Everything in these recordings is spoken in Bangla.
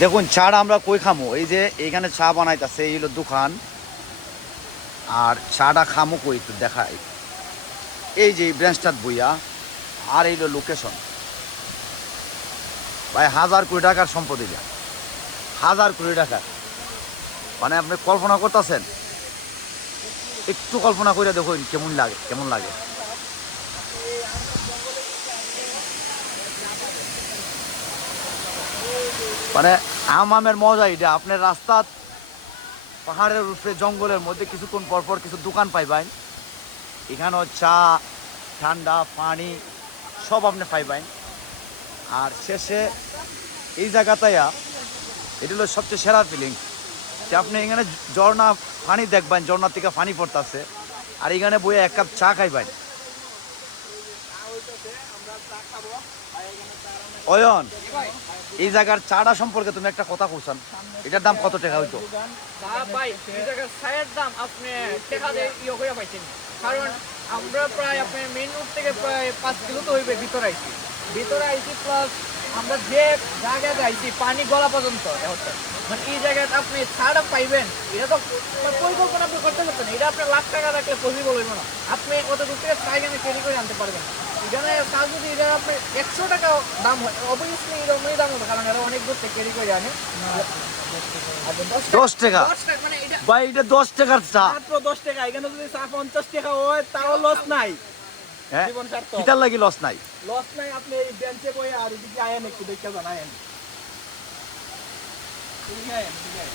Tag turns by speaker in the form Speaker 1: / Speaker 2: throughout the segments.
Speaker 1: দেখুন চাটা আমরা কই খামো? এই যে এইখানে চা বানাইতেছে, এই হলো দোকান। আর চাটা খামো কই একটু দেখাই। এই যে ব্রাঞ্চটার বইয়া, আর এই হলো লোকেশন ভাই, হাজার কোটি টাকার সম্পত্তি যা। হাজার কোটি টাকা। মানে আপনি কল্পনা করতেছেন? একটু কল্পনা করে দেখুন কেমন লাগে কেমন লাগে। মানে আমামের মজা এটা। আপনার রাস্তা পাহাড়ের উপরে, জঙ্গলের মধ্যে কিছুক্ষণ পর পর কিছু দোকান পাইবেন। এখানেও চা, ঠান্ডা, পানি, সব আপনি পাইবেন। আর শেষে এই জায়গাটায়া এটা হলো সবচেয়ে সেরা ফিলিং যে আপনি এখানে ঝর্ণা পানি দেখবেন ঝর্ণা থেকে পানি পড়তেছে। আর এখানে বইয়ে এক কাপ চা খাইবেন। অয়ন, এই জায়গার চাটা সম্পর্কে তুমি একটা কথা কইছান এটার দাম কত টাকা হইতো?
Speaker 2: আপনি ইয়ে কারণ আমরা প্রায় আপনার মেইন রোড থেকে প্রায় পাঁচ কিলো তো হইবে ভিতরে ভিতরে প্লাস আমরা যে জায়গায় আইছি পানি গলা পর্যন্ত মানে এই জায়গায় আপনি ছাড়া পাইবেন, এটা তো মানে পরিকল্পনা আপনি করতে পারছেন এটা আপনার লাখ টাকা রাখলে পসিবল হইব না। আপনি কত দূর থেকে চাই ক্যারি করে আনতে পারবেন। এখানে কাজ যদি এটা আপনার একশো টাকা দাম হয়। অবভিয়াসলি এরকমই দাম হবে কারণ এরা অনেক দূর থেকে ক্যারি করে আনে।
Speaker 1: দশ টাকা।
Speaker 2: মানে এটা
Speaker 1: ভাই এটা দশ টাকার চা।
Speaker 3: মাত্র দশ টাকা এখানে যদি চা পঞ্চাশ টাকা হয় তাও লস নাই।
Speaker 1: হ্যাঁ। কিতার লাগি লস নাই?
Speaker 3: লস নাই আপনি এই বেঞ্চে বই আর এদিকে আয়েন একটু দেখতে জানায়েন। এদিকে আয়েন, এদিকে আয়েন।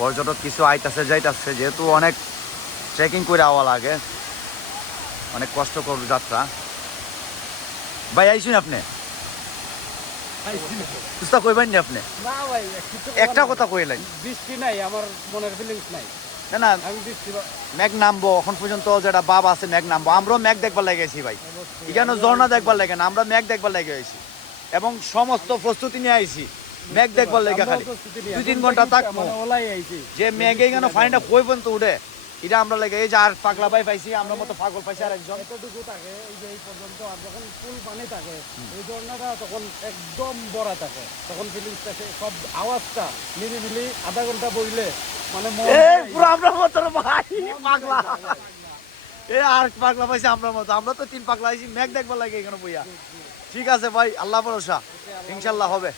Speaker 1: পর্যটক কিছু আইতাছে যাইতাছে যেহেতু অনেক ট্রেকিং করে আওয়া লাগে অনেক কষ্টকর যাত্রা। ভাই আইসুন আপনি? কইবেন নি একটা কথা কইলেন।
Speaker 3: বৃষ্টি নাই আমার মনের ফিলিংস নাই।
Speaker 1: না না।
Speaker 3: আমি বৃষ্টি
Speaker 1: ম্যাগ নামবো এখন পর্যন্ত যেটা বাপ আছে ম্যাগ নামবো। আমরাও ম্যাগ দেখবার লাগে গেছি ভাই। এখানে ঝর্ণা দেখবার লাগে না আমরা ম্যাগ দেখবার লাগে গেছি এবং সমস্ত প্রস্তুতি নিয়ে আইছি। ম্যাগ দেখবার লাগে খালি। দুই তিন ঘণ্টা থাকব। যে ম্যাগে এখানে ফাইনটা কই পর্যন্ত উঠে এটা আমরা লাগে এই যে আর পাগলা ভাই পাইছি আমরা মতো পাগল পাইছি আর একজন
Speaker 3: এতটুকু থাকে এই যে এই পর্যন্ত আর যখন ফুল পানি থাকে এই ঝর্ণাটা তখন একদম বড়া থাকে। তখন ফিলিংস থাকে সব আওয়াজটা নিরিবিলি আধা ঘণ্টা বইলে মানে
Speaker 1: পুরো আমরা মতো ভাই পাগলা। এ আর পাগলা পাইছি আমরা মতো। আমরা তো তিন পাগলা আইছি ম্যাগ দেখবার লাগে এখানে বইয়া। ঠিক আছে ভাই আল্লাহ ভরসা। ইনশাল্লাহ হবে।